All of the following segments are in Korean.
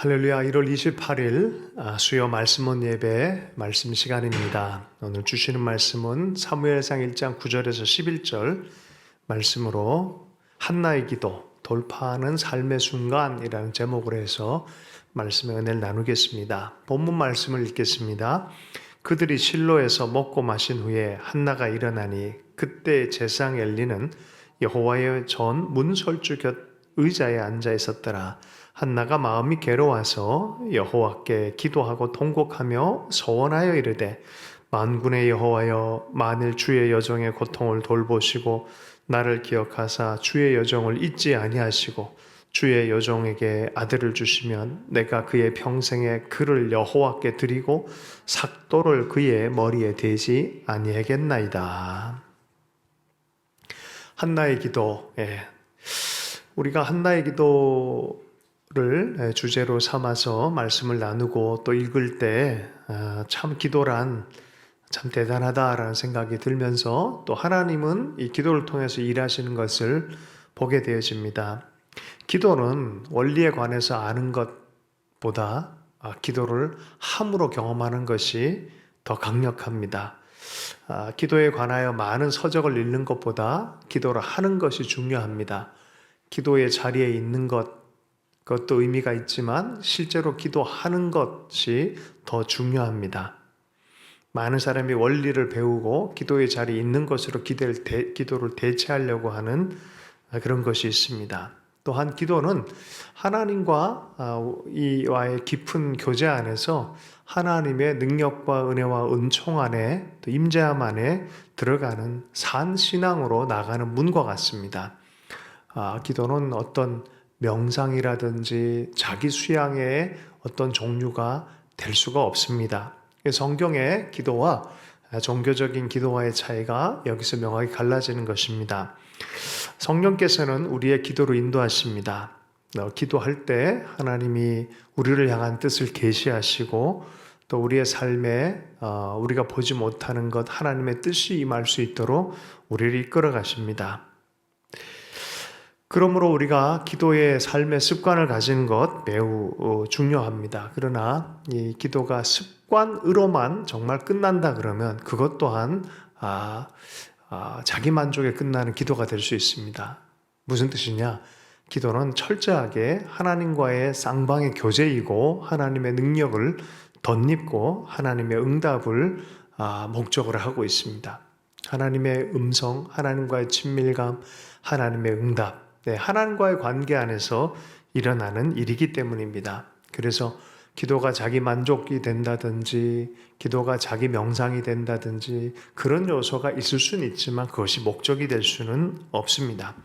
할렐루야. 1월 28일 수요 말씀원 예배 말씀 시간입니다. 오늘 주시는 말씀은 사무엘상 1장 9절에서 11절 말씀으로 한나의 기도, 돌파하는 삶의 순간이라는 제목으로 해서 말씀의 은혜를 나누겠습니다. 본문 말씀을 읽겠습니다. 그들이 실로에서 먹고 마신 후에 한나가 일어나니 그때 제상 엘리는 여호와의 전 문설주 곁 의자에 앉아 있었더라. 한나가 마음이 괴로워서 여호와께 기도하고 통곡하며 서원하여 이르되 만군의 여호와여, 만일 주의 여종의 고통을 돌보시고 나를 기억하사 주의 여종을 잊지 아니하시고 주의 여종에게 아들을 주시면 내가 그의 평생에 그를 여호와께 드리고 삭도를 그의 머리에 대지 아니하겠나이다. 한나의 기도. 우리가 한나의 기도를 주제로 삼아서 말씀을 나누고 또 읽을 때 참 기도란 참 대단하다라는 생각이 들면서 또 하나님은 이 기도를 통해서 일하시는 것을 보게 되어집니다. 기도는 원리에 관해서 아는 것보다 기도를 함으로 경험하는 것이 더 강력합니다. 기도에 관하여 많은 서적을 읽는 것보다 기도를 하는 것이 중요합니다. 기도의 자리에 있는 그것도 의미가 있지만 실제로 기도하는 것이 더 중요합니다. 많은 사람이 원리를 배우고 기도의 자리에 있는 것으로 기도를 대체하려고 하는 그런 것이 있습니다. 또한 기도는 하나님과 이와의 깊은 교제 안에서 하나님의 능력과 은혜와 은총 안에 또 임재함 안에 들어가는 산 신앙으로 나가는 문과 같습니다. 기도는 어떤 명상이라든지 자기 수양의 어떤 종류가 될 수가 없습니다. 성경의 기도와 종교적인 기도와의 차이가 여기서 명확히 갈라지는 것입니다. 성령께서는 우리의 기도로 인도하십니다. 기도할 때 하나님이 우리를 향한 뜻을 계시하시고 또 우리의 삶에 우리가 보지 못하는 것 하나님의 뜻이 임할 수 있도록 우리를 이끌어 가십니다. 그러므로 우리가 기도의 삶의 습관을 가지는 것 매우 중요합니다. 그러나 이 기도가 습관으로만 정말 끝난다 그러면 그것 또한 자기 만족에 끝나는 기도가 될 수 있습니다. 무슨 뜻이냐? 기도는 철저하게 하나님과의 쌍방의 교제이고 하나님의 능력을 덧입고 하나님의 응답을 목적으로 하고 있습니다. 하나님의 음성, 하나님과의 친밀감, 하나님의 응답, 하나님과의 관계 안에서 일어나는 일이기 때문입니다. 그래서 기도가 자기 만족이 된다든지 기도가 자기 명상이 된다든지 그런 요소가 있을 수는 있지만 그것이 목적이 될 수는 없습니다.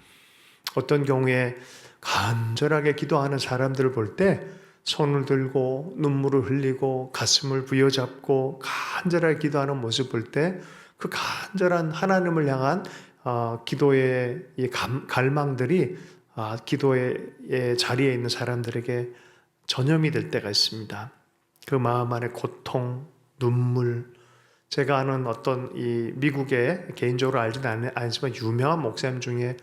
어떤 경우에 간절하게 기도하는 사람들을 볼 때 손을 들고 눈물을 흘리고 가슴을 부여잡고 간절하게 기도하는 모습을 볼 때 그 간절한 하나님을 향한 기도의 갈망들이 기도의 자리에 있는 사람들에게 전염이 될 때가 있습니다. 그 마음 안에 고통, 눈물. 제가 아는 어떤 이 미국의 개인적으로 알지는 않지만 유명한 목사님 중에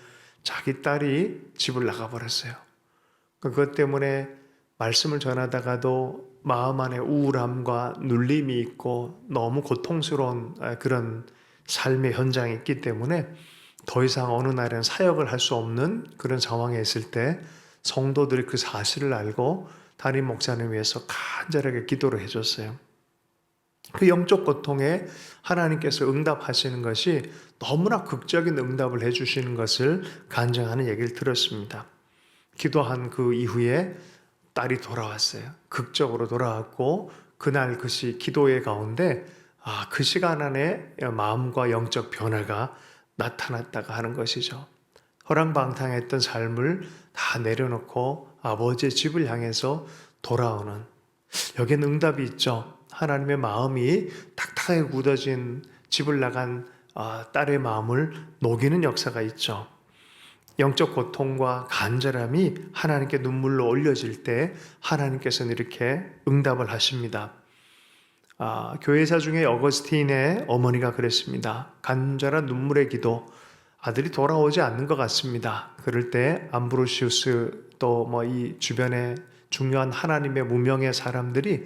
자기 딸이 집을 나가버렸어요. 그것 때문에 말씀을 전하다가도 마음 안에 우울함과 눌림이 있고 너무 고통스러운 그런 삶의 현장이 있기 때문에 더 이상 어느 날엔 사역을 할 수 없는 그런 상황에 있을 때 성도들이 그 사실을 알고 담임 목사님 위해서 간절하게 기도를 해줬어요. 그 영적 고통에 하나님께서 응답하시는 것이 너무나 극적인 응답을 해주시는 것을 간증하는 얘기를 들었습니다. 기도한 그 이후에 딸이 돌아왔어요. 극적으로 돌아왔고 그날 그것이 기도의 가운데 그 시간 안에 마음과 영적 변화가 나타났다가 하는 것이죠. 허랑방탕했던 삶을 다 내려놓고 아버지의 집을 향해서 돌아오는, 여기에는 응답이 있죠. 하나님의 마음이 딱딱하게 굳어진 집을 나간 딸의 마음을 녹이는 역사가 있죠. 영적 고통과 간절함이 하나님께 눈물로 올려질 때 하나님께서는 이렇게 응답을 하십니다. 교회사 중에 어거스틴의 어머니가 그랬습니다. 간절한 눈물의 기도, 아들이 돌아오지 않는 것 같습니다. 그럴 때 암브로시우스 또 이 주변에 중요한 하나님의 무명의 사람들이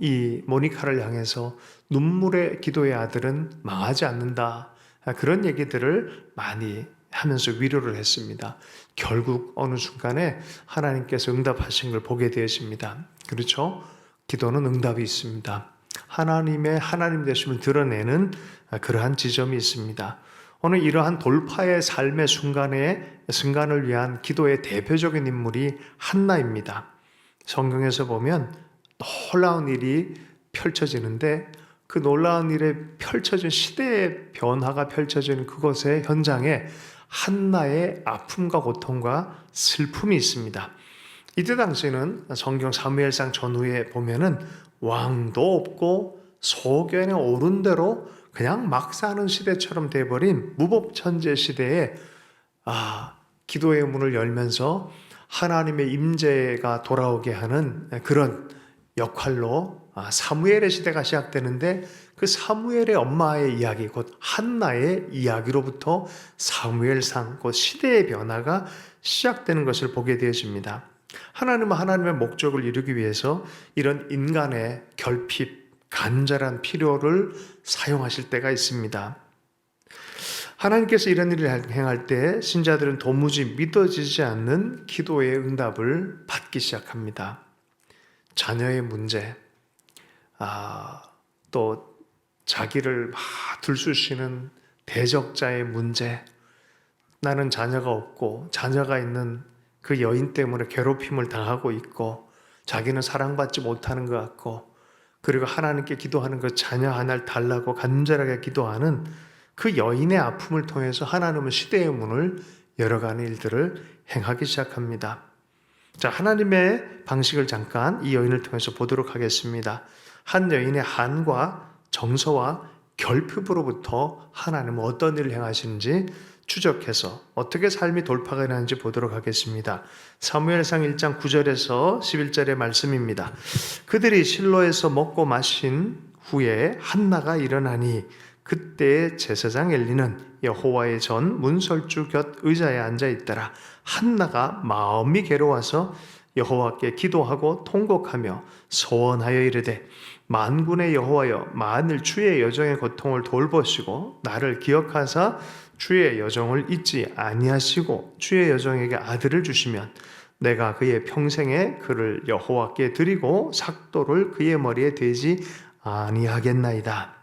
이 모니카를 향해서 눈물의 기도의 아들은 망하지 않는다, 그런 얘기들을 많이 하면서 위로를 했습니다. 결국 어느 순간에 하나님께서 응답하신 걸 보게 되어집니다. 그렇죠? 기도는 응답이 있습니다. 하나님의 하나님 되심을 드러내는 그러한 지점이 있습니다. 오늘 이러한 돌파의 삶의 순간을 위한 기도의 대표적인 인물이 한나입니다. 성경에서 보면 놀라운 일이 펼쳐지는데, 그 놀라운 일에 펼쳐진 시대의 변화가 펼쳐지는 그곳의 현장에 한나의 아픔과 고통과 슬픔이 있습니다. 이때 당시에는 성경 사무엘상 전후에 보면은 왕도 없고 소견에 오른 대로 그냥 막 사는 시대처럼 돼버린 무법천재 시대에 기도의 문을 열면서 하나님의 임재가 돌아오게 하는 그런 역할로 사무엘의 시대가 시작되는데, 그 사무엘의 엄마의 이야기, 곧 한나의 이야기로부터 사무엘상, 곧 시대의 변화가 시작되는 것을 보게 되어집니다. 하나님은 하나님의 목적을 이루기 위해서 이런 인간의 결핍, 간절한 필요를 사용하실 때가 있습니다. 하나님께서 이런 일을 행할 때 신자들은 도무지 믿어지지 않는 기도의 응답을 받기 시작합니다. 자녀의 문제, 또 자기를 막 들쑤시는 대적자의 문제, 나는 자녀가 없고 자녀가 있는 그 여인 때문에 괴롭힘을 당하고 있고 자기는 사랑받지 못하는 것 같고, 그리고 하나님께 기도하는 그 자녀 하나를 달라고 간절하게 기도하는 그 여인의 아픔을 통해서 하나님은 시대의 문을 열어가는 일들을 행하기 시작합니다. 자, 하나님의 방식을 잠깐 이 여인을 통해서 보도록 하겠습니다. 한 여인의 한과 정서와 결핍으로부터 하나님은 어떤 일을 행하시는지 추적해서 어떻게 삶이 돌파가 되는지 보도록 하겠습니다. 사무엘상 1장 9절에서 11절의 말씀입니다. 그들이 실로에서 먹고 마신 후에 한나가 일어나니 그때 제사장 엘리는 여호와의 전 문설주 곁 의자에 앉아 있더라. 한나가 마음이 괴로워서 여호와께 기도하고 통곡하며 소원하여 이르되, 만군의 여호와여, 만일 주의 여정의 고통을 돌보시고 나를 기억하사 주의 여정을 잊지 아니하시고 주의 여정에게 아들을 주시면 내가 그의 평생에 그를 여호와께 드리고 삭도를 그의 머리에 대지 아니하겠나이다.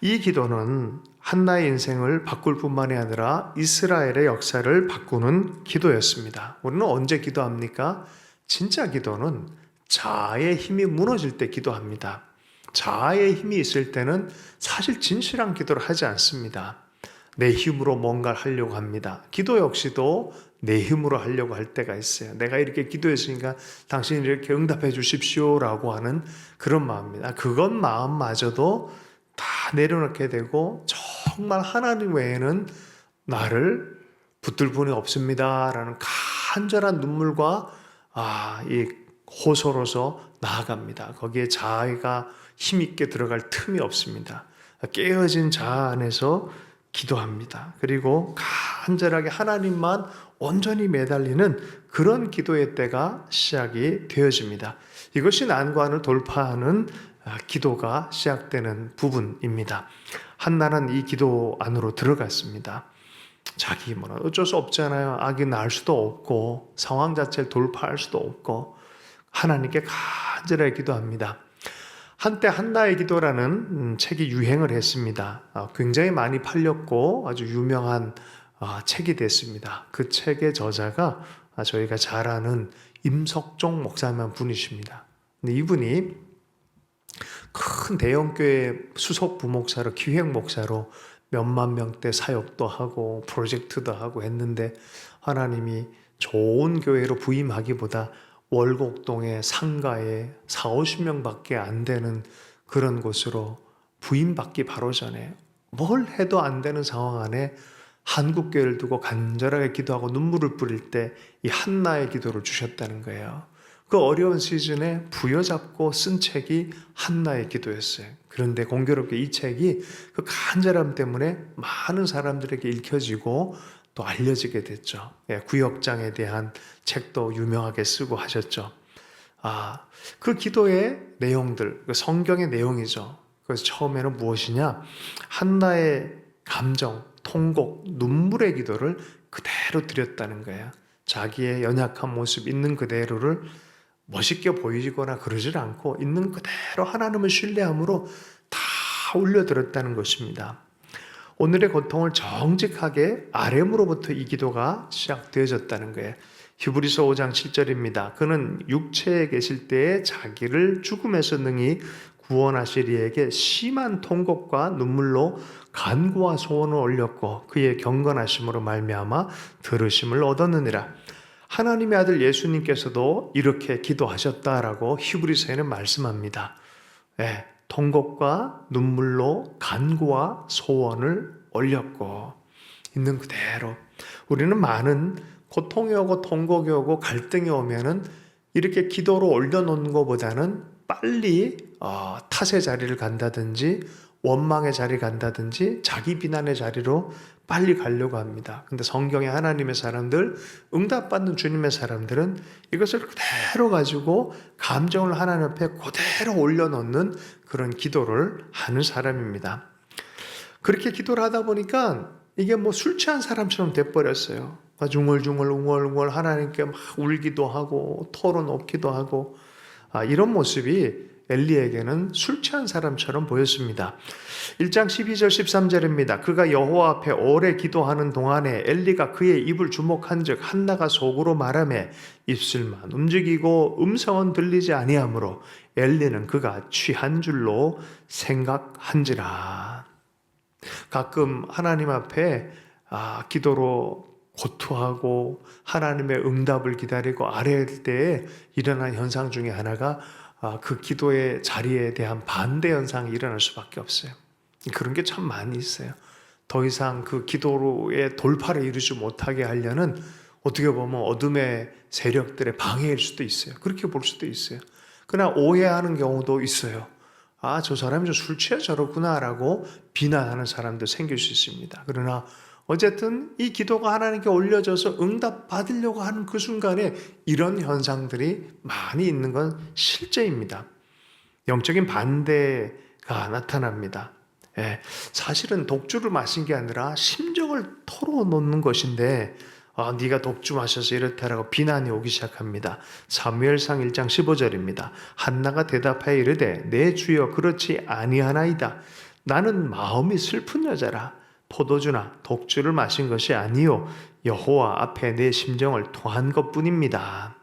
이 기도는 한나의 인생을 바꿀 뿐만이 아니라 이스라엘의 역사를 바꾸는 기도였습니다. 우리는 언제 기도합니까? 진짜 기도는 자아의 힘이 무너질 때 기도합니다. 자아의 힘이 있을 때는 사실 진실한 기도를 하지 않습니다. 내 힘으로 뭔가를 하려고 합니다. 기도 역시도 내 힘으로 하려고 할 때가 있어요. 내가 이렇게 기도했으니까 당신이 이렇게 응답해 주십시오라고 하는 그런 마음입니다. 그건 마음마저도 다 내려놓게 되고, 정말 하나님 외에는 나를 붙들 분이 없습니다라는 간절한 눈물과 이 호소로서 나아갑니다. 거기에 자아가 힘있게 들어갈 틈이 없습니다. 깨어진 자아 안에서 기도합니다. 그리고 간절하게 하나님만 온전히 매달리는 그런 기도의 때가 시작이 되어집니다. 이것이 난관을 돌파하는 기도가 시작되는 부분입니다. 한나는 이 기도 안으로 들어갔습니다. 자기 힘으로 어쩔 수 없잖아요. 악이 날 수도 없고 상황 자체를 돌파할 수도 없고 하나님께 간절하게 기도합니다. 한때 한나의 기도라는 책이 유행을 했습니다. 굉장히 많이 팔렸고 아주 유명한 책이 됐습니다. 그 책의 저자가 저희가 잘 아는 임석종 목사님 분이십니다. 근데 이분이 큰 대형교회 수석 부목사로, 기획 목사로 몇만 명대 사역도 하고 프로젝트도 하고 했는데, 하나님이 좋은 교회로 부임하기보다 월곡동의 상가에 40-50명밖에 안 되는 그런 곳으로 부임받기 바로 전에 뭘 해도 안 되는 상황 안에 한국교회를 두고 간절하게 기도하고 눈물을 뿌릴 때 이 한나의 기도를 주셨다는 거예요. 그 어려운 시즌에 부여잡고 쓴 책이 한나의 기도였어요. 그런데 공교롭게 이 책이 그 간절함 때문에 많은 사람들에게 읽혀지고 또 알려지게 됐죠. 구역장에 대한 책도 유명하게 쓰고 하셨죠. 그 기도의 내용들, 성경의 내용이죠. 그래서 처음에는 무엇이냐? 한나의 감정, 통곡, 눈물의 기도를 그대로 드렸다는 거예요. 자기의 연약한 모습 있는 그대로를 멋있게 보이거나 그러질 않고 있는 그대로 하나님을 신뢰함으로 다 올려드렸다는 것입니다. 오늘의 고통을 정직하게 RM으로부터 이 기도가 시작되어졌다는 거예요. 히브리서 5장 7절입니다. 그는 육체에 계실 때에 자기를 죽음에서 능히 구원하실 이에게 심한 통곡과 눈물로 간구와 소원을 올렸고 그의 경건하심으로 말미암아 들으심을 얻었느니라. 하나님의 아들 예수님께서도 이렇게 기도하셨다라고 히브리서에는 말씀합니다. 통곡과 눈물로 간구와 소원을 올렸고 있는 그대로 우리는 많은 고통이 오고 통곡이 오고 갈등이 오면은 이렇게 기도로 올려놓는 것보다는 빨리 탓의 자리를 간다든지 원망의 자리를 간다든지 자기 비난의 자리로 빨리 가려고 합니다. 근데 성경의 하나님의 사람들, 응답받는 주님의 사람들은 이것을 그대로 가지고 감정을 하나님 앞에 그대로 올려놓는 그런 기도를 하는 사람입니다. 그렇게 기도를 하다 보니까 이게 술 취한 사람처럼 돼버렸어요. 웅얼웅얼 하나님께 막 울기도 하고 토론 없기도 하고 이런 모습이 엘리에게는 술 취한 사람처럼 보였습니다. 1장 12절 13절입니다. 그가 여호와 앞에 오래 기도하는 동안에 엘리가 그의 입을 주목한즉 한나가 속으로 말하매 입술만 움직이고 음성은 들리지 아니하므로 엘리는 그가 취한 줄로 생각한지라. 가끔 하나님 앞에 기도로 고투하고 하나님의 응답을 기다리고 아뢰일 때에 일어난 현상 중에 하나가 그 기도의 자리에 대한 반대 현상이 일어날 수밖에 없어요. 그런 게 참 많이 있어요. 더 이상 그 기도의 돌파를 이루지 못하게 하려는 어떻게 보면 어둠의 세력들의 방해일 수도 있어요. 그렇게 볼 수도 있어요. 그러나 오해하는 경우도 있어요. 저 사람이 좀 술 취해 저렇구나 라고 비난하는 사람도 생길 수 있습니다. 그러나 어쨌든 이 기도가 하나님께 올려져서 응답 받으려고 하는 그 순간에 이런 현상들이 많이 있는 건 실제입니다. 영적인 반대가 나타납니다. 사실은 독주를 마신 게 아니라 심정을 털어놓는 것인데 네가 독주 마셔서 이렇다라고 비난이 오기 시작합니다. 사무엘상 1장 15절입니다. 한나가 대답하여 이르되 내 주여 그렇지 아니하나이다. 나는 마음이 슬픈 여자라. 포도주나 독주를 마신 것이 아니요 여호와 앞에 내 심정을 토한 것뿐입니다.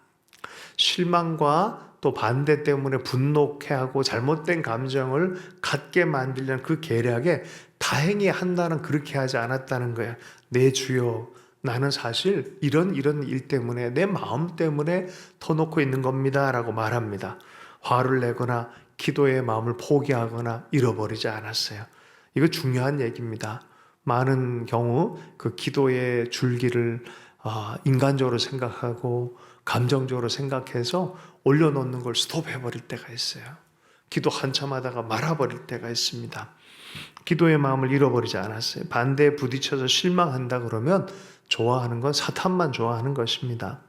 실망과 또 반대 때문에 분노케하고 잘못된 감정을 갖게 만들려는 그 계략에 다행히 한나는 그렇게 하지 않았다는 거야. 내 주여 나는 사실 이런 일 때문에 내 마음 때문에 터놓고 있는 겁니다 라고 말합니다. 화를 내거나 기도의 마음을 포기하거나 잃어버리지 않았어요. 이거 중요한 얘기입니다. 많은 경우 그 기도의 줄기를 인간적으로 생각하고 감정적으로 생각해서 올려놓는 걸 스톱해버릴 때가 있어요. 기도 한참 하다가 말아버릴 때가 있습니다. 기도의 마음을 잃어버리지 않았어요. 반대에 부딪혀서 실망한다 그러면 좋아하는 건 사탄만 좋아하는 것입니다.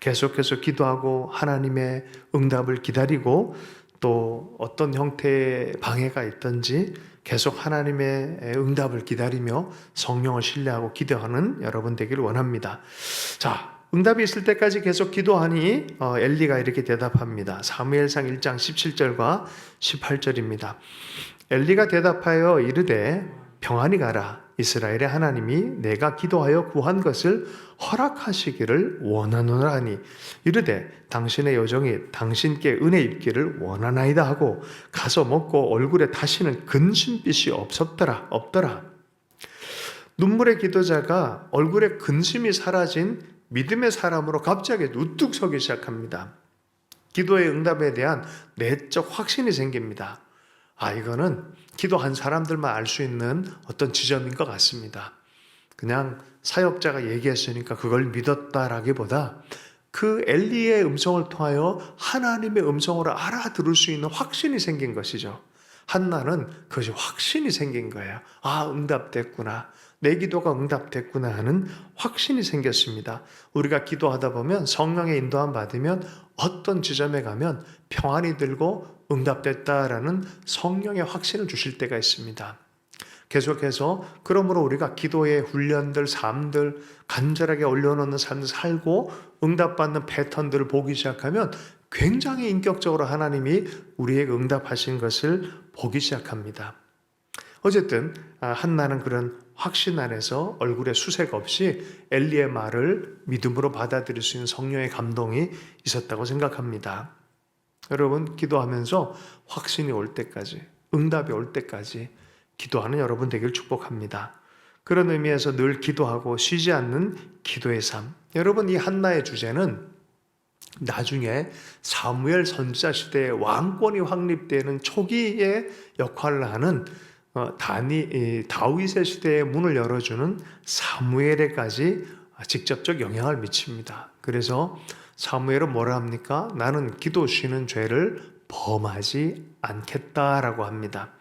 계속해서 기도하고 하나님의 응답을 기다리고 또 어떤 형태의 방해가 있든지 계속 하나님의 응답을 기다리며 성령을 신뢰하고 기도하는 여러분 되기를 원합니다. 자, 응답이 있을 때까지 계속 기도하니 엘리가 이렇게 대답합니다. 사무엘상 1장 17절과 18절입니다. 엘리가 대답하여 이르되 평안히 가라. 이스라엘의 하나님이 내가 기도하여 구한 것을 허락하시기를 원하노라 하니 이르되 당신의 여종이 당신께 은혜 입기를 원하나이다 하고 가서 먹고 얼굴에 다시는 근심빛이 없더라. 눈물의 기도자가 얼굴에 근심이 사라진 믿음의 사람으로 갑자기 우뚝 서기 시작합니다. 기도의 응답에 대한 내적 확신이 생깁니다. 이거는 기도한 사람들만 알 수 있는 어떤 지점인 것 같습니다. 그냥 사역자가 얘기했으니까 그걸 믿었다라기보다 그 엘리의 음성을 통하여 하나님의 음성으로 알아들을 수 있는 확신이 생긴 것이죠. 한나는 그것이 확신이 생긴 거예요. 응답됐구나. 내 기도가 응답됐구나 하는 확신이 생겼습니다. 우리가 기도하다 보면 성령의 인도함 받으면 어떤 지점에 가면 평안이 들고 응답됐다라는 성령의 확신을 주실 때가 있습니다. 계속해서 그러므로 우리가 기도의 훈련들, 삶들, 간절하게 올려놓는 삶을 살고 응답받는 패턴들을 보기 시작하면 굉장히 인격적으로 하나님이 우리에게 응답하신 것을 보기 시작합니다. 어쨌든 한나는 그런 확신 안에서 얼굴에 수색 없이 엘리의 말을 믿음으로 받아들일 수 있는 성령의 감동이 있었다고 생각합니다. 여러분, 기도하면서 확신이 올 때까지, 응답이 올 때까지 기도하는 여러분 되길 축복합니다. 그런 의미에서 늘 기도하고 쉬지 않는 기도의 삶. 여러분, 이 한나의 주제는 나중에 사무엘 선지자 시대에 왕권이 확립되는 초기에 역할을 하는 다윗의 시대의 문을 열어주는 사무엘에까지 직접적 영향을 미칩니다. 그래서 사무엘은 뭐라 합니까? 나는 기도 쉬는 죄를 범하지 않겠다라고 합니다.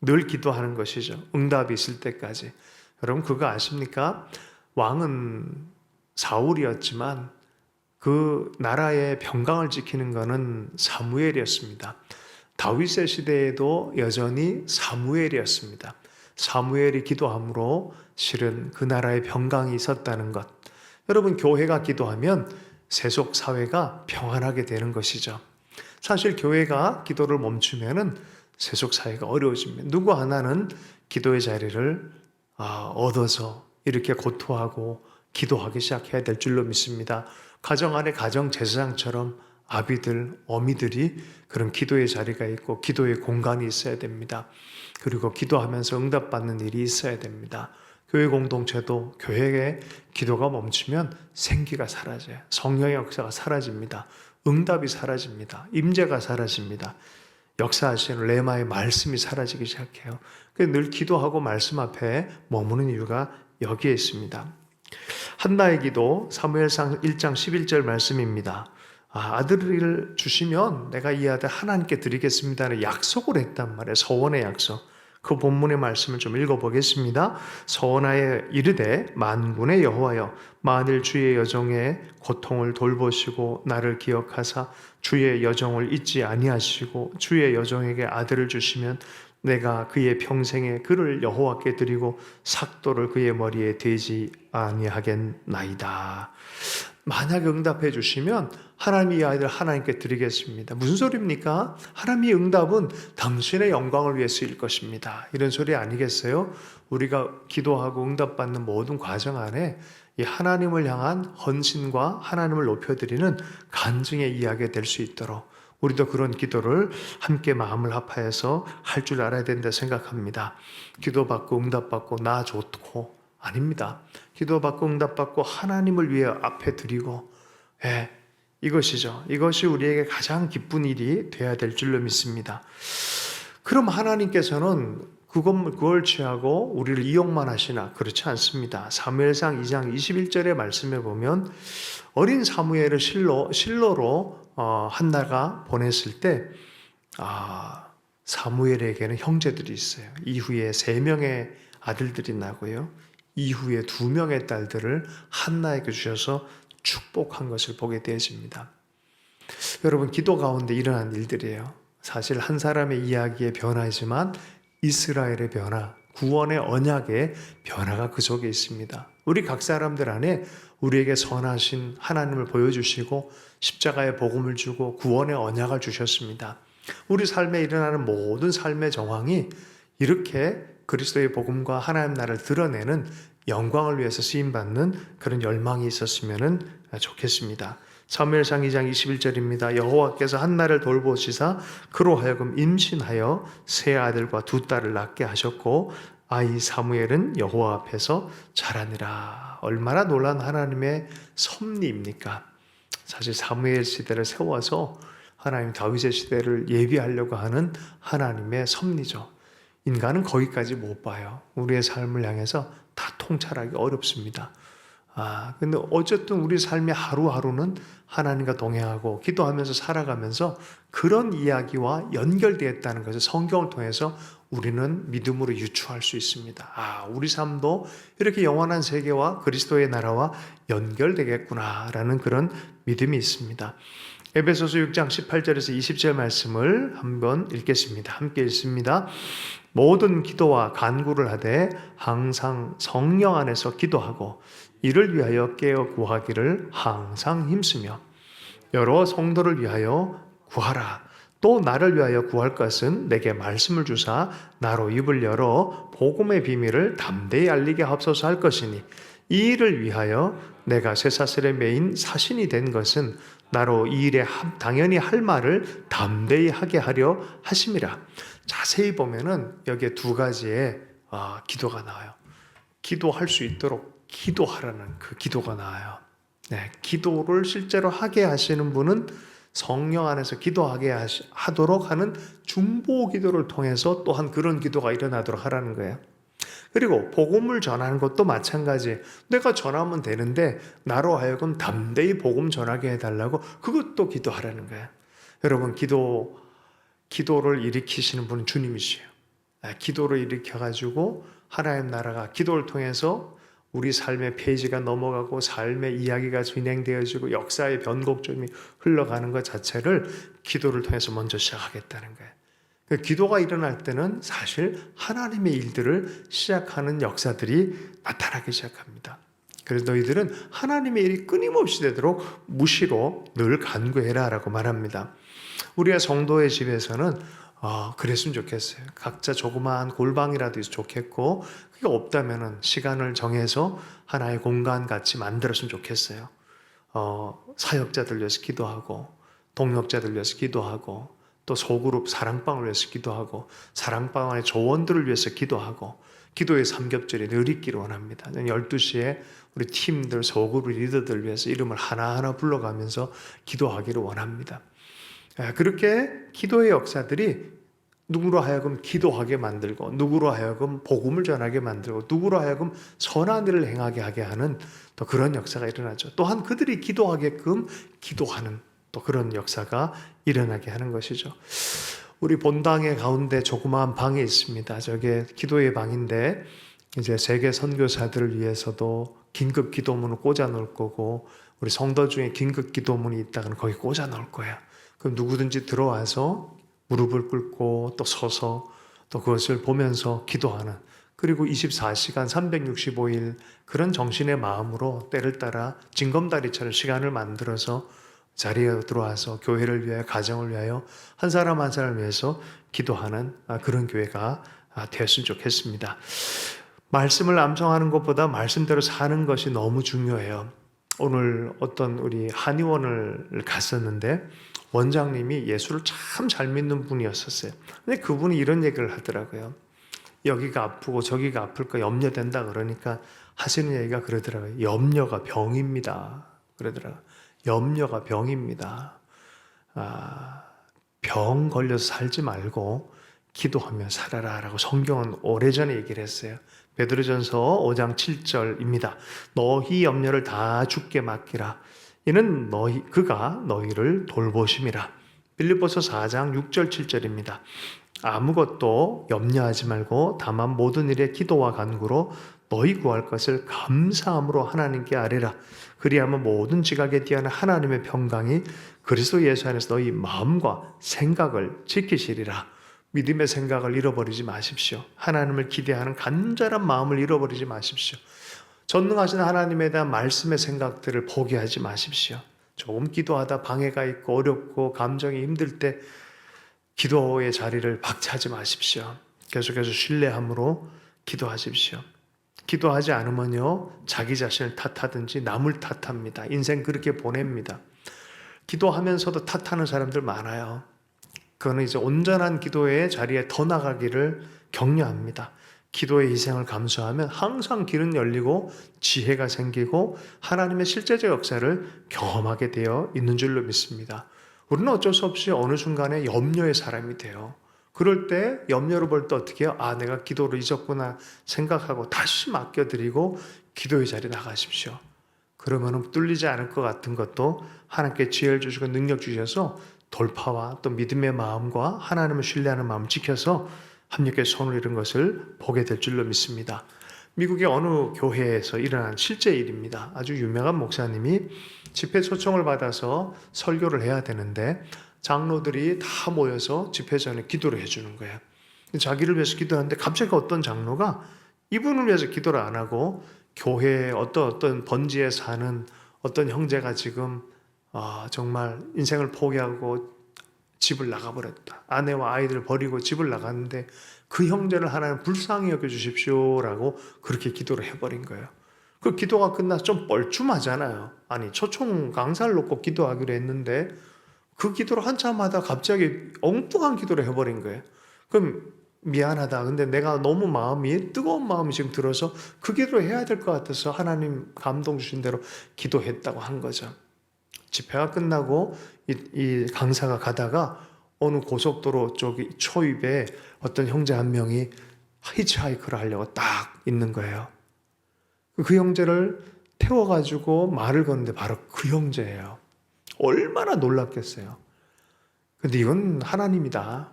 늘 기도하는 것이죠. 응답이 있을 때까지. 여러분, 그거 아십니까? 왕은 사울이었지만 그 나라의 평강을 지키는 것은 사무엘이었습니다. 다윗의 시대에도 여전히 사무엘이었습니다. 사무엘이 기도함으로 실은 그 나라의 평강이 있었다는 것. 여러분, 교회가 기도하면 세속 사회가 평안하게 되는 것이죠. 사실 교회가 기도를 멈추면은 세속 사회가 어려워집니다. 누구 하나는 기도의 자리를 얻어서 이렇게 고토하고 기도하기 시작해야 될 줄로 믿습니다. 가정 안에 가정 제사장처럼 아비들, 어미들이 그런 기도의 자리가 있고 기도의 공간이 있어야 됩니다. 그리고 기도하면서 응답받는 일이 있어야 됩니다. 교회 공동체도 교회의 기도가 멈추면 생기가 사라져요. 성령의 역사가 사라집니다. 응답이 사라집니다. 임재가 사라집니다. 역사하시는 레마의 말씀이 사라지기 시작해요. 늘 기도하고 말씀 앞에 머무는 이유가 여기에 있습니다. 한나의 기도, 사무엘상 1장 11절 말씀입니다. 아들을 주시면 내가 이 아들 하나님께 드리겠습니다는 약속을 했단 말이에요. 서원의 약속. 그 본문의 말씀을 좀 읽어보겠습니다. 서원하에 이르되 만군의 여호와여, 만일 주의 여종의 고통을 돌보시고 나를 기억하사 주의 여종을 잊지 아니하시고 주의 여종에게 아들을 주시면 내가 그의 평생에 그를 여호와께 드리고 삭도를 그의 머리에 대지 아니하겠나이다. 만약 응답해 주시면 하나님이 이 아이들 하나님께 드리겠습니다. 무슨 소리입니까? 하나님의 응답은 당신의 영광을 위해서일 것입니다. 이런 소리 아니겠어요? 우리가 기도하고 응답받는 모든 과정 안에 이 하나님을 향한 헌신과 하나님을 높여드리는 간증의 이야기가 될 수 있도록 우리도 그런 기도를 함께 마음을 합하여서 할 줄 알아야 된다 생각합니다. 기도받고 응답받고 나 좋고 아닙니다. 기도받고 응답받고 하나님을 위해 앞에 드리고 이것이죠. 이것이 우리에게 가장 기쁜 일이 돼야 될 줄로 믿습니다. 그럼 하나님께서는 그걸 취하고 우리를 이용만 하시나? 그렇지 않습니다. 사무엘상 2장 21절의 말씀에 보면 어린 사무엘을 실로로 한나가 보냈을 때 사무엘에게는 형제들이 있어요. 이후에 3명의 아들들이 나고요. 이후에 2명의 딸들을 한나에게 주셔서 축복한 것을 보게 되어집니다. 여러분, 기도 가운데 일어난 일들이에요. 사실 한 사람의 이야기의 변화이지만 이스라엘의 변화, 구원의 언약의 변화가 그 속에 있습니다. 우리 각 사람들 안에 우리에게 선하신 하나님을 보여주시고 십자가의 복음을 주고 구원의 언약을 주셨습니다. 우리 삶에 일어나는 모든 삶의 정황이 이렇게 그리스도의 복음과 하나님 나라를 드러내는 영광을 위해서 쓰임받는 그런 열망이 있었으면 좋겠습니다. 사무엘상 2장 21절입니다. 여호와께서 한나를 돌보시사 그로 하여금 임신하여 3 아들과 2 딸을 낳게 하셨고 아이 사무엘은 여호와 앞에서 자라니라. 얼마나 놀라운 하나님의 섭리입니까? 사실 사무엘 시대를 세워서 하나님 다윗의 시대를 예비하려고 하는 하나님의 섭리죠. 인간은 거기까지 못 봐요. 우리의 삶을 향해서 다 통찰하기 어렵습니다. 근데 어쨌든 우리 삶의 하루하루는 하나님과 동행하고 기도하면서 살아가면서 그런 이야기와 연결되었다는 것을 성경을 통해서 우리는 믿음으로 유추할 수 있습니다. 우리 삶도 이렇게 영원한 세계와 그리스도의 나라와 연결되겠구나라는 그런 믿음이 있습니다. 에베소서 6장 18절에서 20절 말씀을 한번 읽겠습니다. 함께 읽습니다. 모든 기도와 간구를 하되 항상 성령 안에서 기도하고 이를 위하여 깨어 구하기를 항상 힘쓰며 여러 성도를 위하여 구하라. 또 나를 위하여 구할 것은 내게 말씀을 주사 나로 입을 열어 복음의 비밀을 담대히 알리게 하옵소서 할 것이니 이 일을 위하여 내가 쇠사슬에 매인 사신이 된 것은 나로 이 일에 당연히 할 말을 담대히 하게 하려 하심이라. 자세히 보면은 여기에 두 가지의 기도가 나와요. 기도할 수 있도록 기도하라는 그 기도가 나와요. 네, 기도를 실제로 하게 하시는 분은 성령 안에서 기도하게 하도록 하는 중보 기도를 통해서 또한 그런 기도가 일어나도록 하라는 거예요. 그리고 복음을 전하는 것도 마찬가지. 내가 전하면 되는데 나로 하여금 담대히 복음 전하게 해달라고 그것도 기도하라는 거예요. 여러분 기도를 일으키시는 분은 주님이시에요. 기도를 일으켜가지고 하나님 나라가 기도를 통해서 우리 삶의 페이지가 넘어가고 삶의 이야기가 진행되어지고 역사의 변곡점이 흘러가는 것 자체를 기도를 통해서 먼저 시작하겠다는 거예요. 기도가 일어날 때는 사실 하나님의 일들을 시작하는 역사들이 나타나기 시작합니다. 그래서 너희들은 하나님의 일이 끊임없이 되도록 무시로 늘 간구해라 라고 말합니다. 우리가 성도의 집에서는 그랬으면 좋겠어요. 각자 조그마한 골방이라도 있어도 좋겠고 그게 없다면 시간을 정해서 하나의 공간 같이 만들었으면 좋겠어요. 사역자들 위해서 기도하고 동역자들 위해서 기도하고 또 소그룹 사랑방을 위해서 기도하고 사랑방 안의 조원들을 위해서 기도하고 기도의 삼겹절이 늘 있기를 원합니다. 12시에 우리 팀들 소그룹 리더들 위해서 이름을 하나하나 불러가면서 기도하기를 원합니다. 그렇게 기도의 역사들이 누구로 하여금 기도하게 만들고 누구로 하여금 복음을 전하게 만들고 누구로 하여금 선한 일을 행하게 하게 하는 또 그런 역사가 일어나죠. 또한 그들이 기도하게끔 기도하는 또 그런 역사가 일어나게 하는 것이죠. 우리 본당의 가운데 조그마한 방이 있습니다. 저게 기도의 방인데 이제 세계 선교사들을 위해서도 긴급 기도문을 꽂아 놓을 거고 우리 성도 중에 긴급 기도문이 있다면 거기 꽂아 놓을 거예요. 그럼 누구든지 들어와서 무릎을 꿇고 또 서서 또 그것을 보면서 기도하는 그리고 24시간 365일 그런 정신의 마음으로 때를 따라 징검다리처럼 시간을 만들어서 자리에 들어와서 교회를 위하여 가정을 위하여 한 사람 한 사람을 위해서 기도하는 그런 교회가 되었으면 좋겠습니다. 말씀을 암송하는 것보다 말씀대로 사는 것이 너무 중요해요. 오늘 어떤 우리 한의원을 갔었는데 원장님이 예수를 참 잘 믿는 분이었었어요. 근데 그분이 이런 얘기를 하더라고요. 여기가 아프고 저기가 아플까 염려된다 그러니까 하시는 얘기가 그러더라고요. 염려가 병입니다. 그러더라고요. 염려가 병입니다. 병 걸려서 살지 말고 기도하며 살아라 라고 성경은 오래전에 얘기를 했어요. 베드로전서 5장 7절입니다. 너희 염려를 다 주께 맡기라. 이는 그가 너희를 돌보심이라. 빌립보서 4장 6절 7절입니다. 아무것도 염려하지 말고 다만 모든 일에 기도와 간구로 너희 구할 것을 감사함으로 하나님께 아뢰라. 그리하면 모든 지각에 뛰어난 하나님의 평강이 그리스도 예수 안에서 너희 마음과 생각을 지키시리라. 믿음의 생각을 잃어버리지 마십시오. 하나님을 기대하는 간절한 마음을 잃어버리지 마십시오. 전능하신 하나님에 대한 말씀의 생각들을 포기하지 마십시오. 조금 기도하다 방해가 있고 어렵고 감정이 힘들 때 기도의 자리를 박차하지 마십시오. 계속해서 신뢰함으로 기도하십시오. 기도하지 않으면요 자기 자신을 탓하든지 남을 탓합니다. 인생 그렇게 보냅니다. 기도하면서도 탓하는 사람들 많아요. 그거는 이제 온전한 기도의 자리에 더 나가기를 격려합니다. 기도의 희생을 감수하면 항상 길은 열리고 지혜가 생기고 하나님의 실제적 역사를 경험하게 되어 있는 줄로 믿습니다. 우리는 어쩔 수 없이 어느 순간에 염려의 사람이 돼요. 그럴 때 염려를 볼 때 어떻게 해요? 내가 기도를 잊었구나 생각하고 다시 맡겨드리고 기도의 자리에 나가십시오. 그러면 뚫리지 않을 것 같은 것도 하나님께 지혜를 주시고 능력 주셔서 돌파와 또 믿음의 마음과 하나님을 신뢰하는 마음을 지켜서 합력의 손을 이룬 것을 보게 될 줄로 믿습니다. 미국의 어느 교회에서 일어난 실제 일입니다. 아주 유명한 목사님이 집회 초청을 받아서 설교를 해야 되는데 장로들이 다 모여서 집회 전에 기도를 해주는 거예요. 자기를 위해서 기도하는데 갑자기 어떤 장로가 이분을 위해서 기도를 안 하고 교회에 어떤 번지에 사는 어떤 형제가 지금 정말 인생을 포기하고 집을 나가버렸다. 아내와 아이들 버리고 집을 나갔는데 그 형제를 하나님 불쌍히 여겨주십시오라고 그렇게 기도를 해버린 거예요. 그 기도가 끝나서 좀 뻘쭘하잖아요. 아니 초청 강사를 놓고 기도하기로 했는데 그 기도를 한참 하다 갑자기 엉뚱한 기도를 해버린 거예요. 그럼 미안하다. 근데 내가 너무 뜨거운 마음이 지금 들어서 그 기도를 해야 될 것 같아서 하나님 감동 주신 대로 기도했다고 한 거죠. 집회가 끝나고 이 강사가 가다가 어느 고속도로 쪽이 초입에 어떤 형제 한 명이 히치하이크를 하려고 딱 있는 거예요. 그 형제를 태워가지고 말을 거는데 바로 그 형제예요. 얼마나 놀랐겠어요. 근데 이건 하나님이다.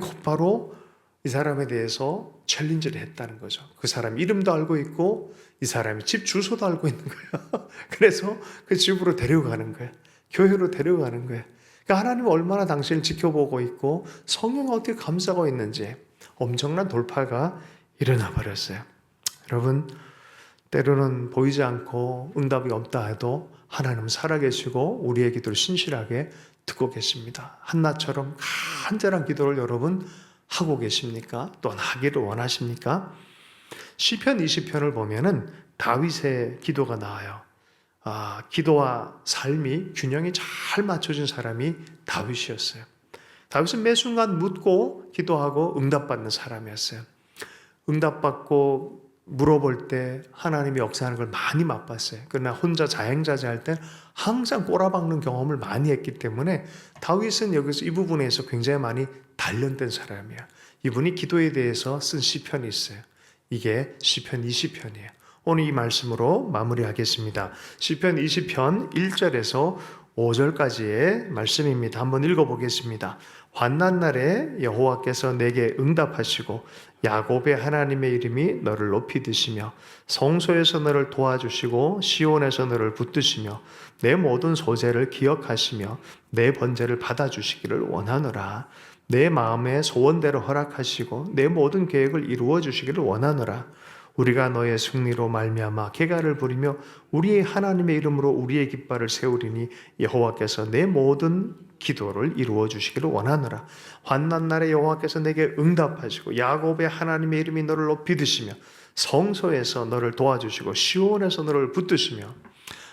곧바로 이 사람에 대해서 챌린지를 했다는 거죠. 그 사람 이름도 알고 있고 이 사람이 집 주소도 알고 있는 거예요. 그래서 그 집으로 데려가는 거예요. 교회로 데려가는 거예요. 그러니까 하나님은 얼마나 당신을 지켜보고 있고 성령을 어떻게 감싸고 있는지 엄청난 돌파가 일어나 버렸어요. 여러분, 때로는 보이지 않고 응답이 없다 해도 하나님은 살아계시고 우리의 기도를 신실하게 듣고 계십니다. 한나처럼 간절한 기도를 여러분 하고 계십니까? 또한 하기를 원하십니까? 시편 20편을 보면은 다윗의 기도가 나와요. 기도와 삶이 균형이 잘 맞춰진 사람이 다윗이었어요. 다윗은 매 순간 묻고 기도하고 응답받는 사람이었어요. 응답받고 물어볼 때 하나님이 역사하는 걸 많이 맛봤어요. 그러나 혼자 자행자재할 때 항상 꼬라박는 경험을 많이 했기 때문에 다윗은 여기서 이 부분에서 굉장히 많이 단련된 사람이야. 이분이 기도에 대해서 쓴 시편이 있어요. 이게 시편 20편이에요. 오늘 이 말씀으로 마무리하겠습니다. 시편 20편 1절에서 5절까지의 말씀입니다. 한번 읽어보겠습니다. 환난 날에 여호와께서 내게 응답하시고 야곱의 하나님의 이름이 너를 높이 드시며 성소에서 너를 도와주시고 시온에서 너를 붙드시며 내 모든 소재를 기억하시며 내 번제를 받아주시기를 원하노라. 내 마음의 소원대로 허락하시고 내 모든 계획을 이루어 주시기를 원하노라. 우리가 너의 승리로 말미암아 궤가를 부리며 우리의 하나님의 이름으로 우리의 깃발을 세우리니 여호와께서 내 모든 기도를 이루어 주시기를 원하노라. 환난 날에 여호와께서 내게 응답하시고 야곱의 하나님의 이름이 너를 높이 드시며 성소에서 너를 도와주시고 시온에서 너를 붙드시며.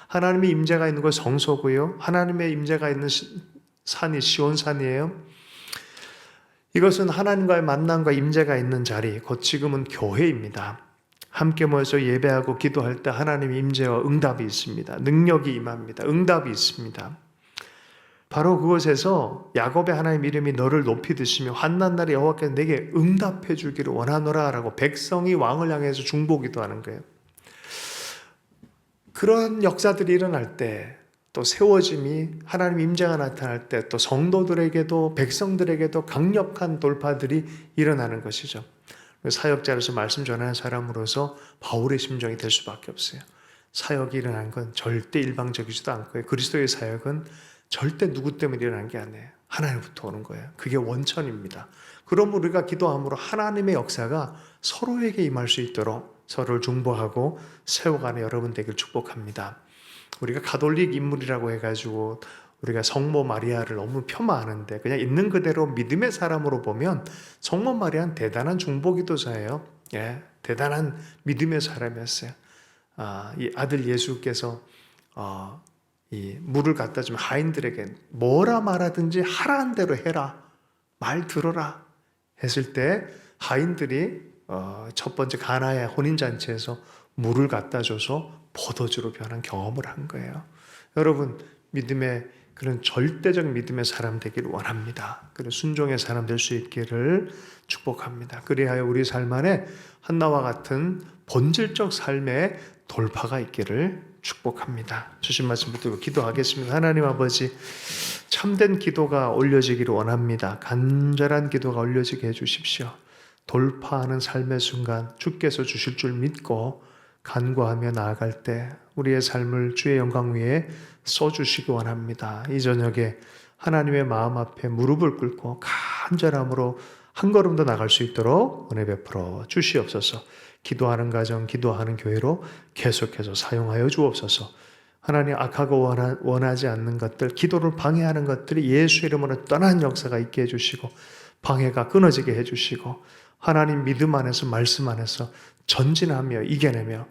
하나님의 임재가 있는 곳 성소고요. 하나님의 임재가 있는 산이 시온산이에요. 이것은 하나님과의 만남과 임재가 있는 자리, 곧 지금은 교회입니다. 함께 모여서 예배하고 기도할 때 하나님의 임재와 응답이 있습니다. 능력이 임합니다. 응답이 있습니다. 바로 그곳에서 야곱의 하나님 이름이 너를 높이 드시며 환난 날에 여호와께서 내게 응답해 주기를 원하노라 라고 백성이 왕을 향해서 중보기도하는 거예요. 그런 역사들이 일어날 때 또 세워짐이 하나님 임재가 나타날 때 또 성도들에게도 백성들에게도 강력한 돌파들이 일어나는 것이죠. 사역자로서 말씀 전하는 사람으로서 바울의 심정이 될 수밖에 없어요. 사역이 일어난 건 절대 일방적이지도 않고요. 그리스도의 사역은 절대 누구 때문에 일어난 게 아니에요. 하나님부터 오는 거예요. 그게 원천입니다. 그럼 우리가 기도함으로 하나님의 역사가 서로에게 임할 수 있도록 서로를 중보하고 세워가는 여러분 되길 축복합니다. 우리가 가톨릭 인물이라고 해가지고 우리가 성모 마리아를 너무 폄하하는데 그냥 있는 그대로 믿음의 사람으로 보면 성모 마리아는 대단한 중보기도자예요. 예, 대단한 믿음의 사람이었어요. 이 아들 예수께서 이 물을 갖다 주면 하인들에게 뭐라 말하든지 하라는 대로 해라, 말 들어라 했을 때 하인들이 첫 번째 가나의 혼인잔치에서 물을 갖다 줘서 포도주로 변한 경험을 한 거예요. 여러분, 믿음의 그런 절대적 믿음의 사람 되기를 원합니다. 그런 순종의 사람 될 수 있기를 축복합니다. 그리하여 우리 삶 안에 한나와 같은 본질적 삶의 돌파가 있기를 축복합니다. 주신 말씀 붙들고 기도하겠습니다. 하나님 아버지, 참된 기도가 올려지기를 원합니다. 간절한 기도가 올려지게 해주십시오. 돌파하는 삶의 순간 주께서 주실 줄 믿고 간구하며 나아갈 때 우리의 삶을 주의 영광 위에 써주시기 원합니다. 이 저녁에 하나님의 마음 앞에 무릎을 꿇고 간절함으로 한 걸음 더 나갈 수 있도록 은혜 베풀어 주시옵소서. 기도하는 가정, 기도하는 교회로 계속해서 사용하여 주옵소서. 하나님, 악하고 원하지 않는 것들, 기도를 방해하는 것들이 예수 이름으로 떠난 역사가 있게 해주시고 방해가 끊어지게 해주시고 하나님 믿음 안에서 말씀 안에서 전진하며 이겨내며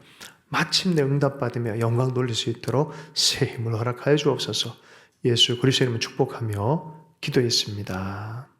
마침내 응답받으며 영광 돌릴 수 있도록 새 힘을 허락하여 주옵소서. 예수 그리스도 이름으로 축복하며 기도했습니다.